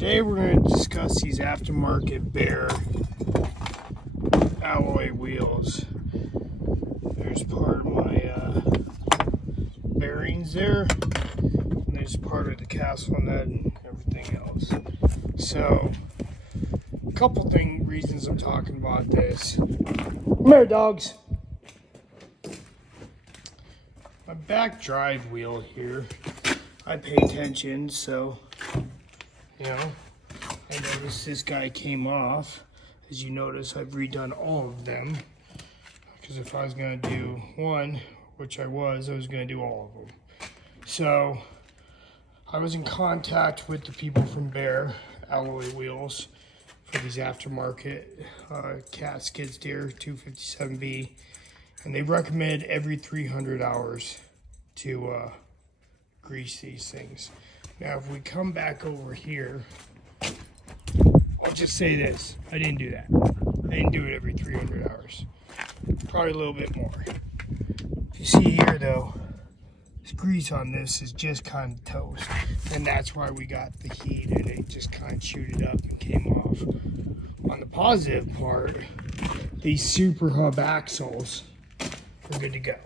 Today we're going to discuss these aftermarket Bair alloy wheels. There's part of my bearings there, and there's part of the castle nut and everything else. So, a couple reasons I'm talking about this. Come here, dogs. My back drive wheel here, I pay attention, so I noticed this guy came off. As you notice, I've redone all of them, because if I was going to do one, which I was going to do all of them. So I was in contact with the people from Bair alloy wheels for these aftermarket cat skid steer 257B, and they recommend every 300 hours to grease these things. Now, if we come back over here, I'll just say this. I didn't do that. I didn't do it every 300 hours. Probably a little bit more. If you see here, though, this grease on this is just kind of toast. And that's why we got the heat, and it just kind of chewed it up and came off. On the positive part, these Super Hub axles are good to go.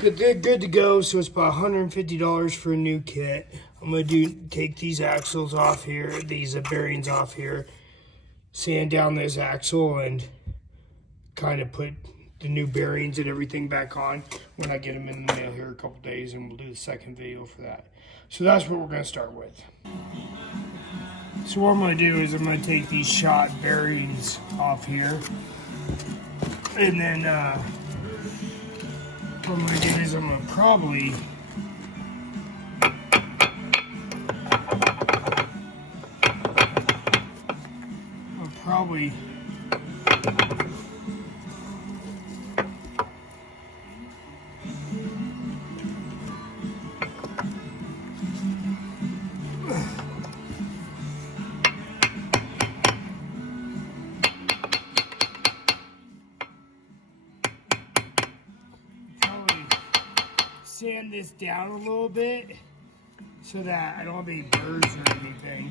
Good to go. So it's about $150 for a new kit. I'm gonna take these axles off here, these bearings off here, sand down this axle, and kind of put the new bearings and everything back on when I get them in the mail here a couple days, and we'll do the second video for that. So that's what we're gonna start with. So what I'm gonna do is I'm gonna take these shot bearings off here, and then what I'm going to do is I'm going to probably sand this down a little bit so that I don't have any burrs or anything.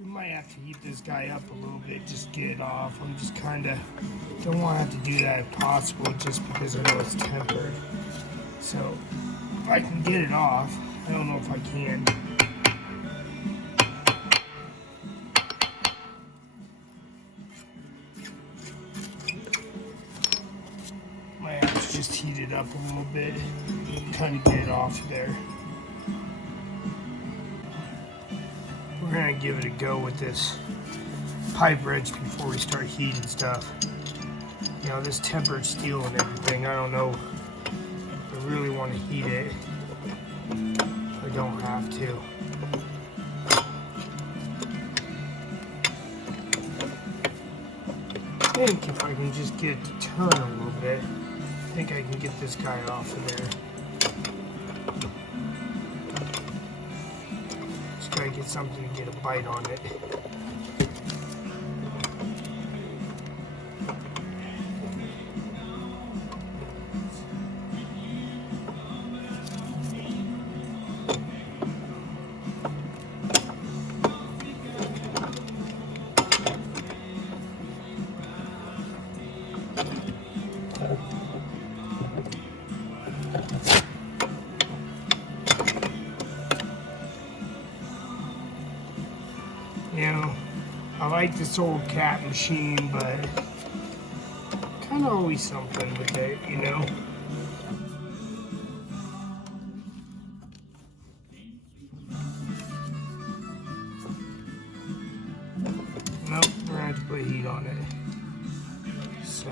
We might have to heat this guy up a little bit, just get it off. I'm just kind of don't want to have to do that if possible, just because I know it's tempered. So if I can get it off, I don't know if I can. Just heat it up a little bit, kind of get it off there. We're gonna give it a go with this pipe wrench before we start heating stuff. You know, this tempered steel and everything, I don't know if I really want to heat it. I don't have to. I think if I can just get it to turn a little bit, I think I can get this guy off of there. Just gotta get something to get a bite on it. You know, I like this old cat machine, but kind of always something with it, you know. Nope, we're gonna have to put heat on it. So.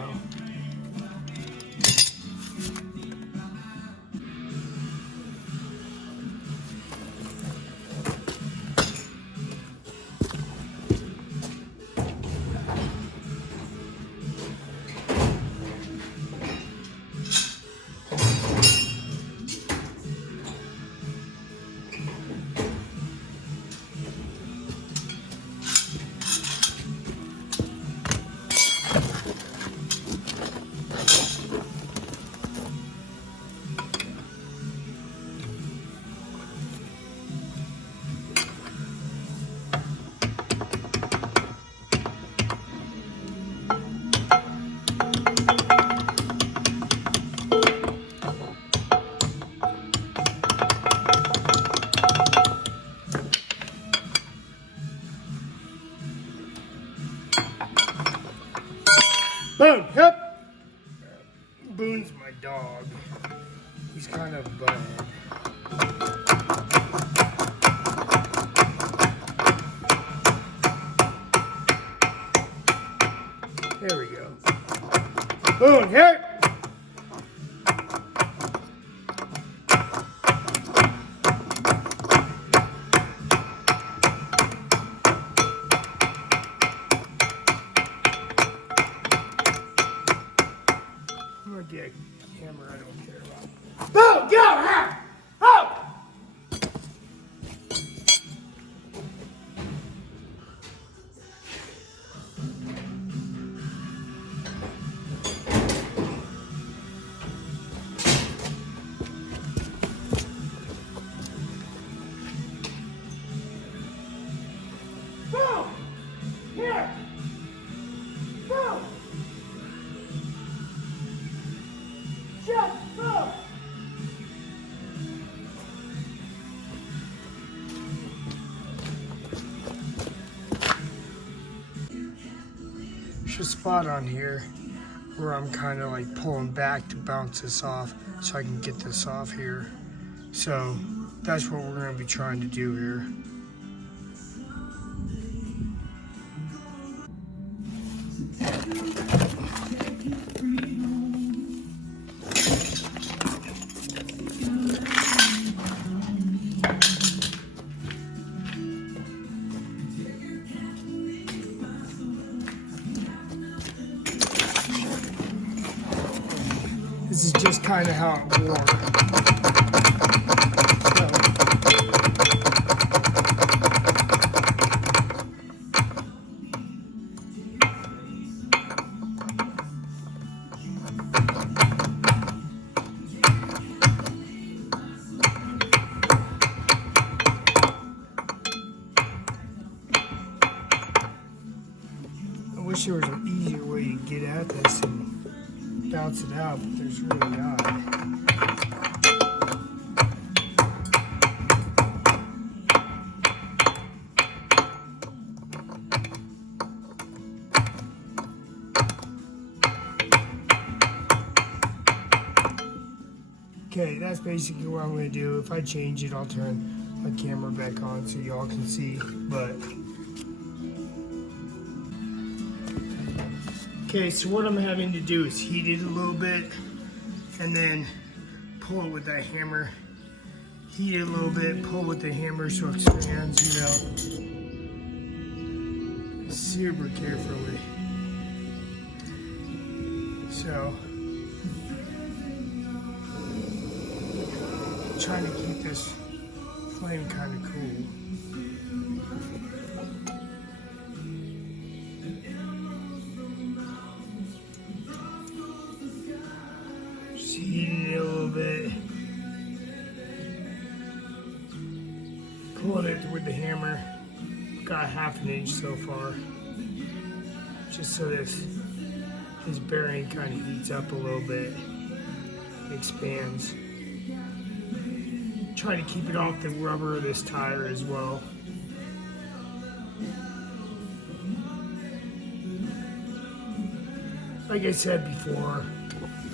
Boone, yep. Boone's my dog. He's kind of butthead. There we go. Boone, here. I'm gonna get a camera I don't care about. Boone, go! Here! Oh! Boom! Here! Boom! Shut! Boom! There's a spot on here where I'm kind of like pulling back to bounce this off so I can get this off here. So that's what we're going to be trying to do here. This is just kind of how it wore. I wish there was an easier way to get at this and bounce it out, but there's really not. Okay, that's basically what I'm going to do. If I change it, I'll turn my camera back on so y'all can see, but okay, so what I'm having to do is heat it a little bit and then pull it with that hammer. Heat it a little bit, pull with the hammer so it expands, super carefully. So, trying to keep this flame kind of cool. Just heating it a little bit. Pulling it with the hammer. Got 1/2 inch so far. Just so this bearing kind of heats up a little bit. Expands. Try to keep it off the rubber of this tire as well. Like I said before,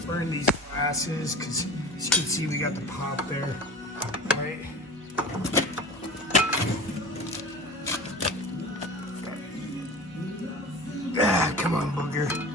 wearing these glasses because as you can see we got the pop there, right? Ah, come on, booger.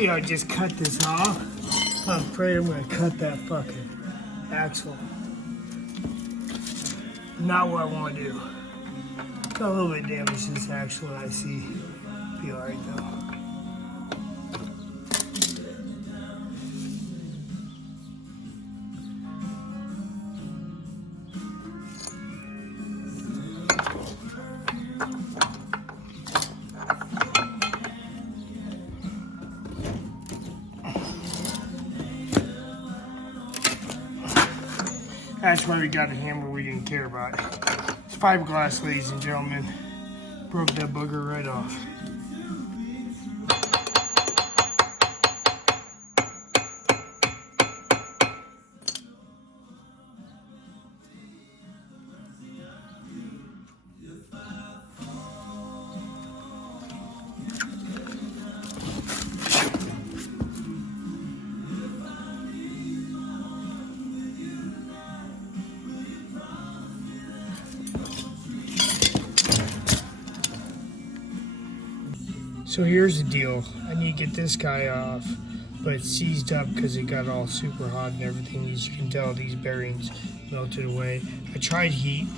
Usually I just cut this off. I'm afraid I'm gonna cut that fucking axle. Not what I want to do. Got a little bit damaged this axle, I see. Be alright though. That's why we got a hammer we didn't care about. It's fiberglass, ladies and gentlemen. Broke that bugger right off. So here's the deal. I need to get this guy off, but it's seized up because it got all super hot and everything. As you can tell, these bearings melted away. I tried heat,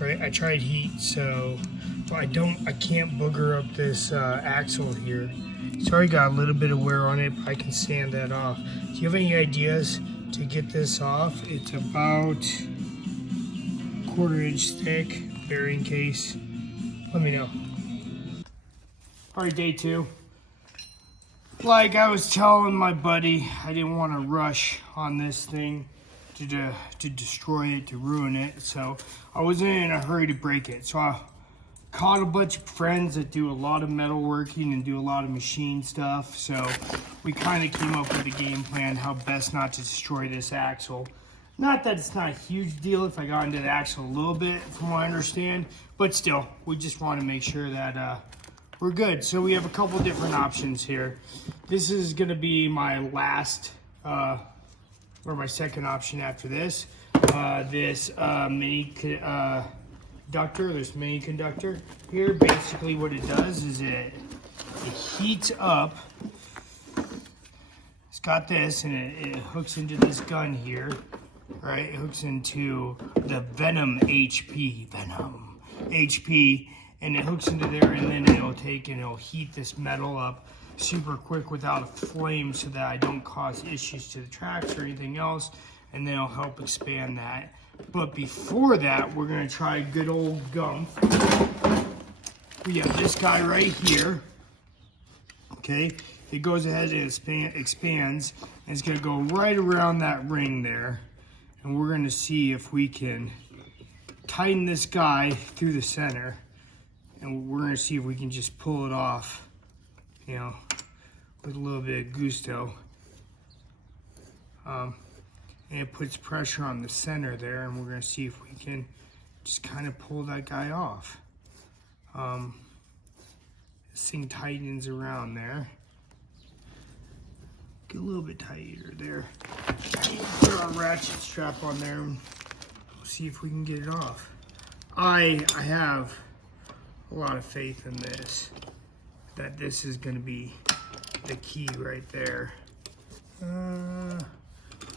right? I tried heat, so I can't booger up this axle here. It's already got a little bit of wear on it, but I can sand that off. Do you have any ideas to get this off? It's about 1/4 inch thick bearing case. Let me know. All right, day 2. Like I was telling my buddy, I didn't want to rush on this thing to destroy it, to ruin it. So I wasn't in a hurry to break it. So I caught a bunch of friends that do a lot of metalworking and do a lot of machine stuff. So we kind of came up with a game plan how best not to destroy this axle. Not that it's not a huge deal if I got into the axle a little bit, from what I understand, but still, we just want to make sure that we're good. So we have a couple different options here. This is going to be my last, or my second option after this. This mini conductor, this mini conductor here, basically what it does is it heats up. It's got this, and it hooks into this gun here, right? It hooks into the Venom HP, and it hooks into there, and then it'll take and it'll heat this metal up super quick without a flame so that I don't cause issues to the tracks or anything else, and then it'll help expand that. But before that, we're gonna try good old gum. We have this guy right here, okay? It goes ahead and expands, and it's gonna go right around that ring there, and we're gonna see if we can tighten this guy through the center. And we're gonna see if we can just pull it off, you know, with a little bit of gusto. And it puts pressure on the center there, and we're gonna see if we can just kind of pull that guy off. This thing tightens around there. Get a little bit tighter there. Put our ratchet strap on there, and we'll see if we can get it off. I have a lot of faith in this, that this is going to be the key right there.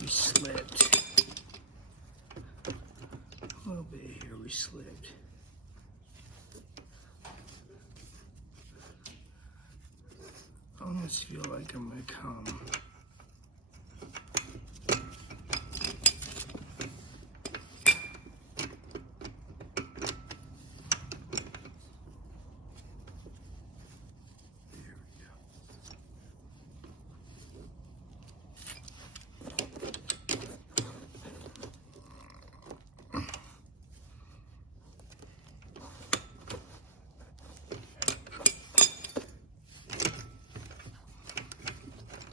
We slipped a little bit here. We slipped. I almost feel like I'm gonna come.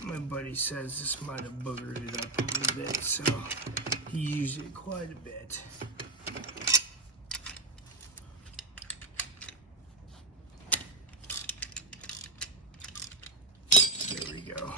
My buddy says this might have boogered it up a little bit, so he used it quite a bit. There we go.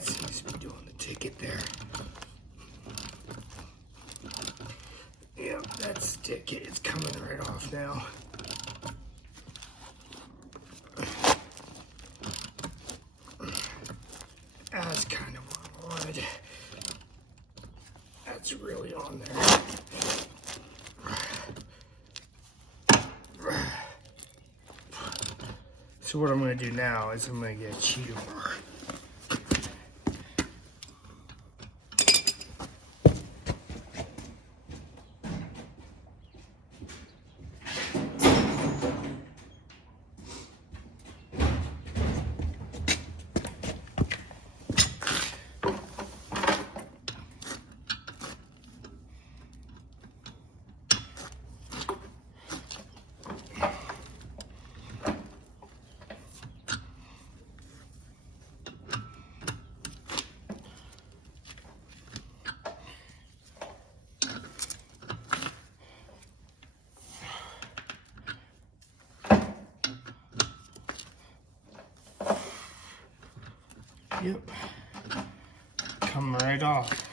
that seems to be doing the ticket there. Yep, that's the ticket. It's coming right off now. That's kind of what I wanted. That's really on there. So what I'm going to do now is I'm going to get a cheater bar. Yep, come right off.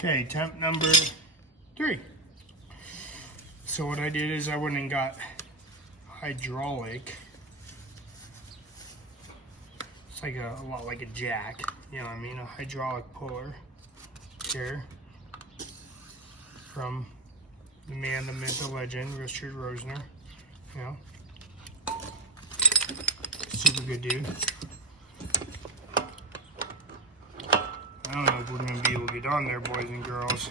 Okay, temp number 3. So what I did is I went and got hydraulic. It's like a lot like a jack, you know what I mean? A hydraulic puller here from the man, the myth, the legend, Richard Rosner. You know, super good dude. I don't know if we're gonna be able to get on there, boys and girls.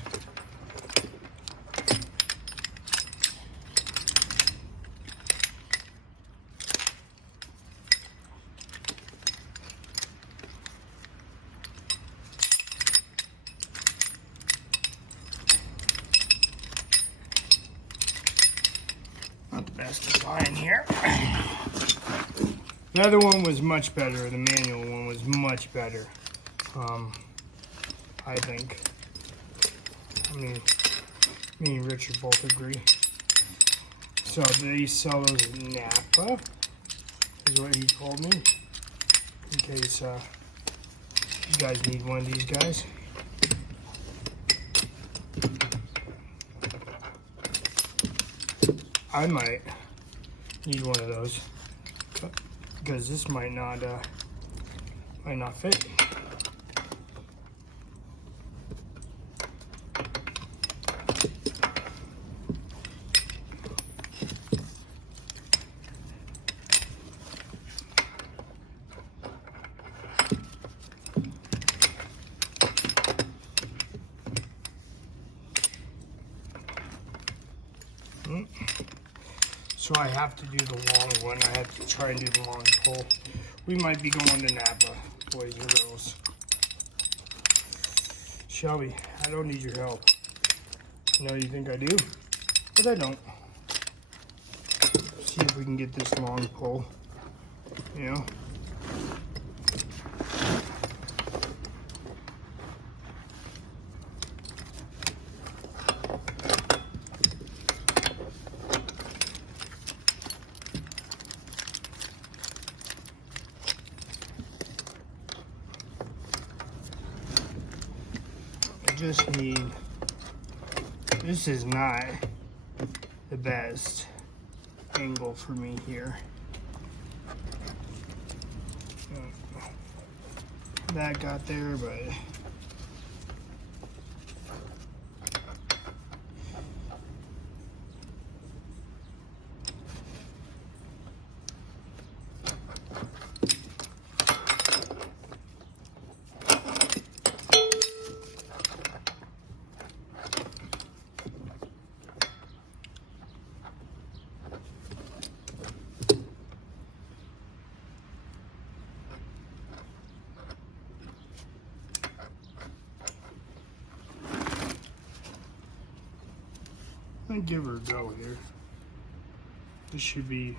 Not the best design here. The other one was much better. The manual one was much better. I think. I mean, me and Richard both agree. So they sell those at Napa, is what he told me. In case you guys need one of these guys. I might need one of those because this might not fit. So I have to do the long one. I have to try and do the long pull. We might be going to Napa, boys and girls. Shelby, I don't need your help. I know you think I do, but I don't. See if we can get this long pull, you know? Just need, this is not the best angle for me here. That got there, but I'll give her a go here. This should be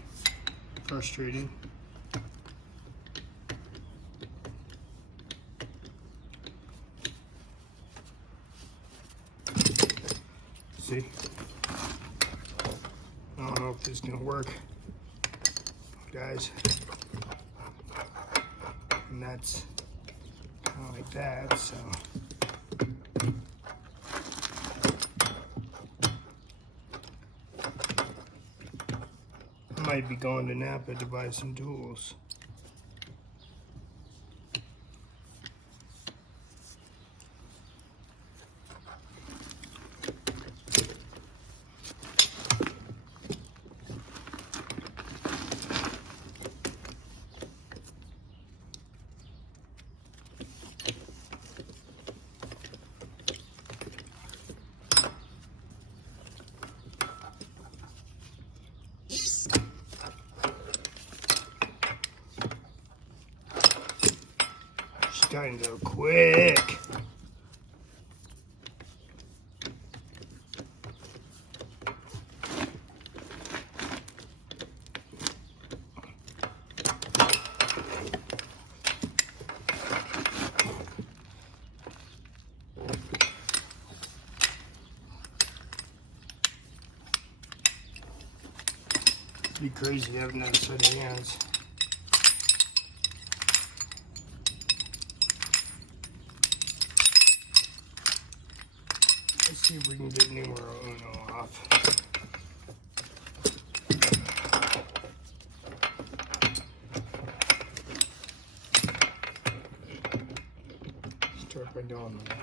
frustrating. See? I don't know if this is gonna work, guys. And that's kind of like that, so. I might be going to Napa to buy some tools. Starting to go quick. It'd be crazy having that set of hands. See if we can get numero uno off. Start by doing that.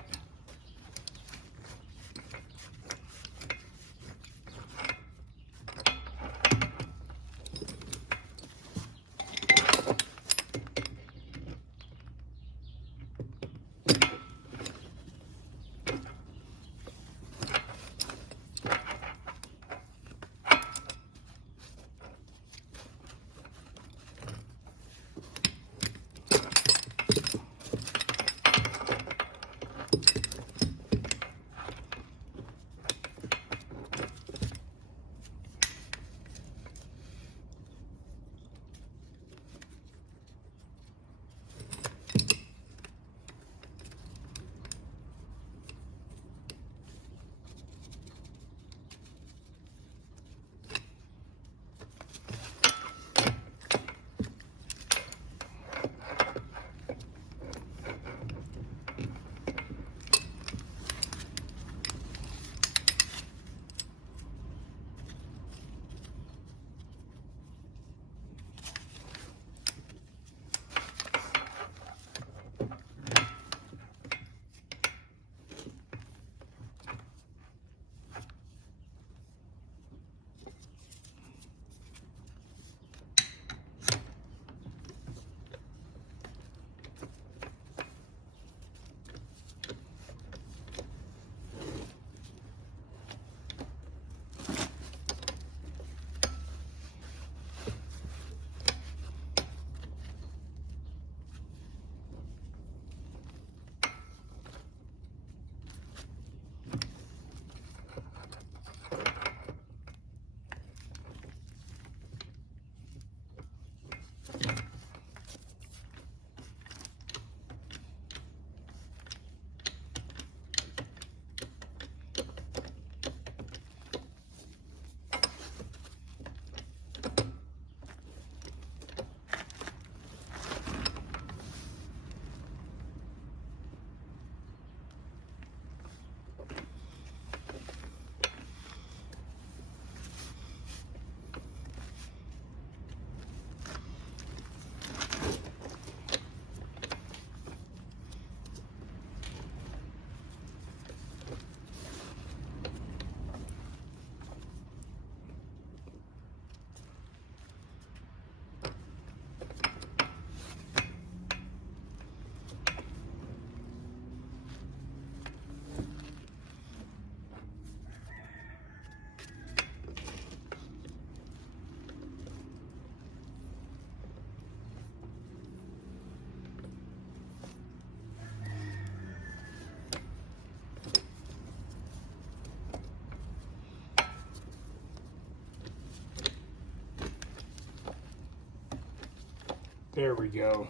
There we go.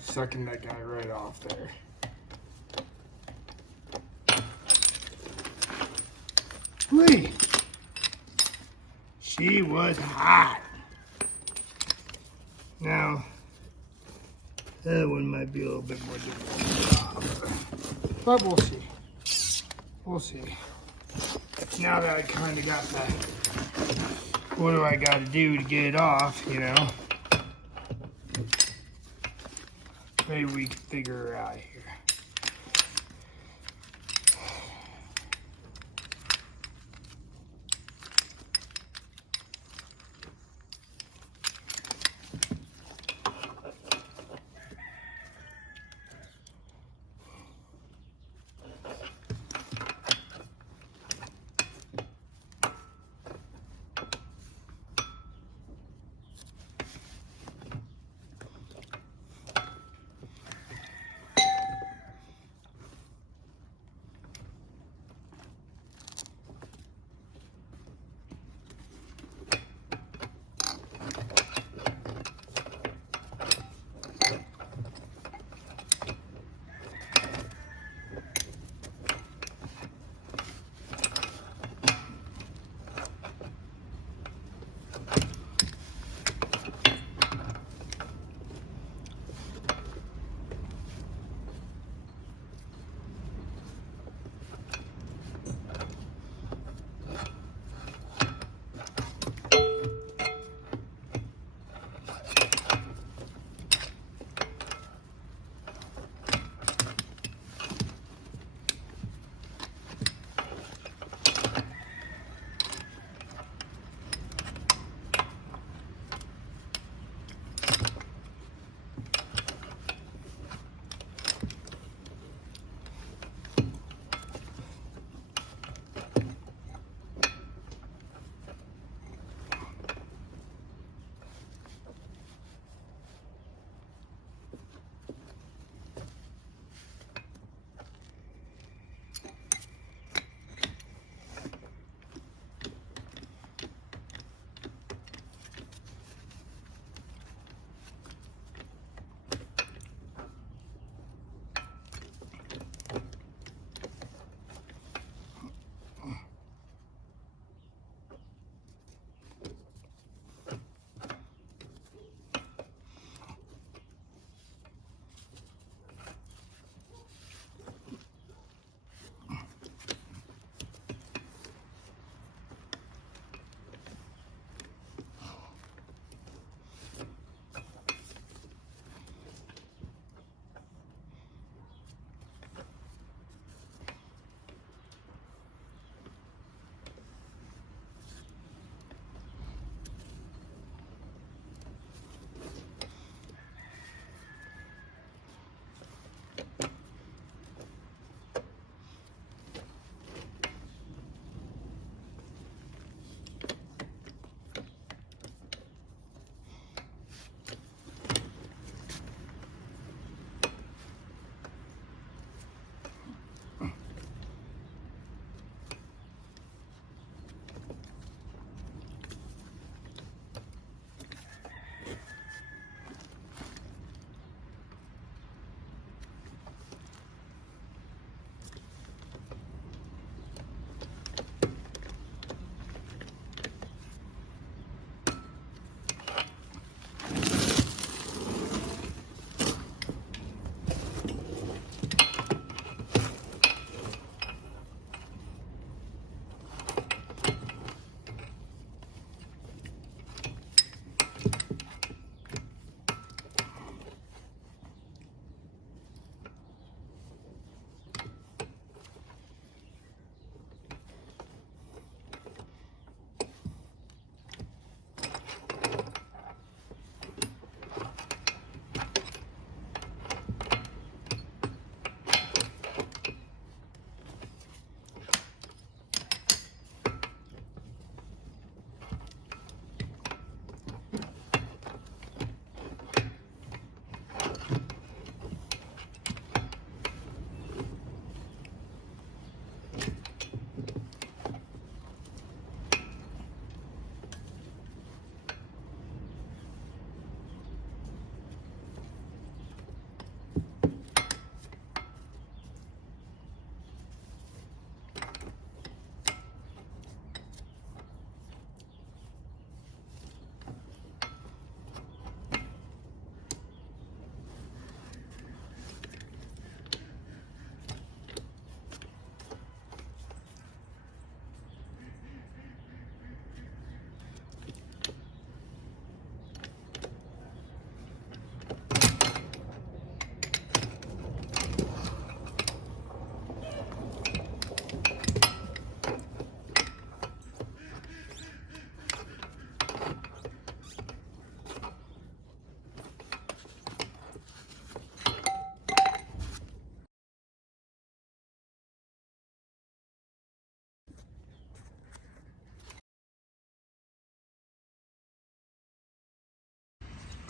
Sucking that guy right off there. Whee! She was hot. Now, that one might be a little bit more difficult. But we'll see. We'll see. Now that I kind of got that, what do I got to do to get it off, you know? Maybe we can figure it out here.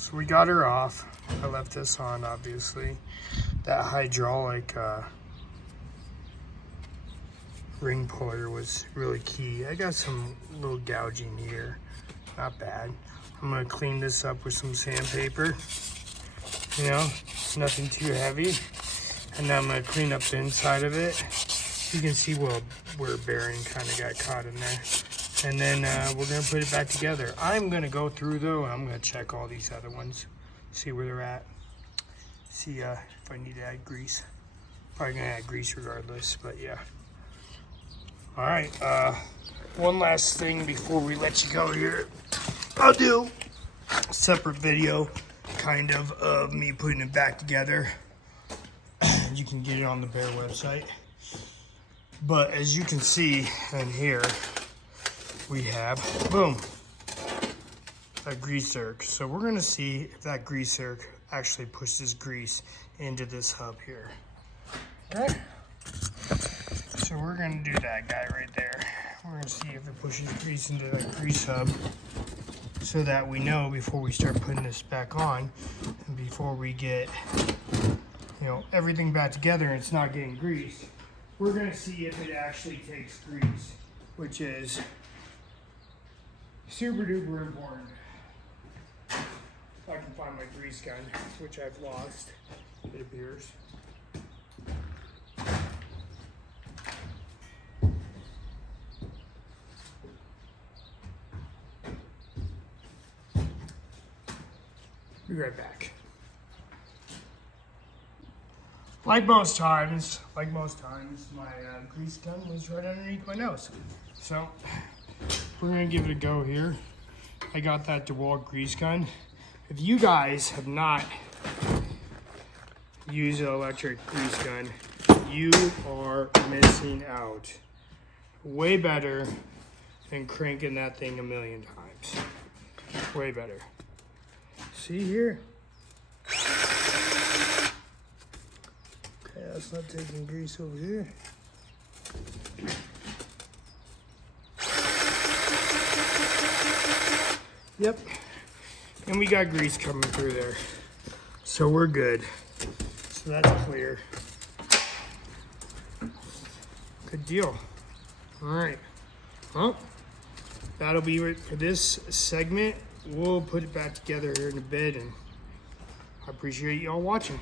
So we got her off. I left this on, obviously. That hydraulic ring puller was really key. I got some little gouging here. Not bad. I'm gonna clean this up with some sandpaper. You know, it's nothing too heavy. And then I'm gonna clean up the inside of it. You can see where a bearing kind of got caught in there. And then we're gonna put it back together. I'm gonna go through though, and I'm gonna check all these other ones, see where they're at. See if I need to add grease. Probably gonna add grease regardless, but yeah. All right, one last thing before we let you go here. I'll do a separate video, kind of me putting it back together. You can get it on the Bair website. But as you can see in here, we have, boom, that grease zerk. So we're gonna see if that grease zerk actually pushes grease into this hub here. Okay? So we're gonna do that guy right there. We're gonna see if it pushes grease into that grease hub so that we know before we start putting this back on and before we get, you know, everything back together and it's not getting grease. We're gonna see if it actually takes grease, which is super duper important. If I can find my grease gun, which I've lost, it appears. Be right back. Like most times, my grease gun was right underneath my nose. So we're gonna give it a go here. I got that DeWalt grease gun. If you guys have not used an electric grease gun, you are missing out. Way better than cranking that thing 1,000,000 times. Way better. See here? Okay, that's not taking grease over here. Yep. And we got grease coming through there. So we're good. So that's clear. Good deal. All right. Well, that'll be it for this segment. We'll put it back together here in a bit, and I appreciate y'all watching.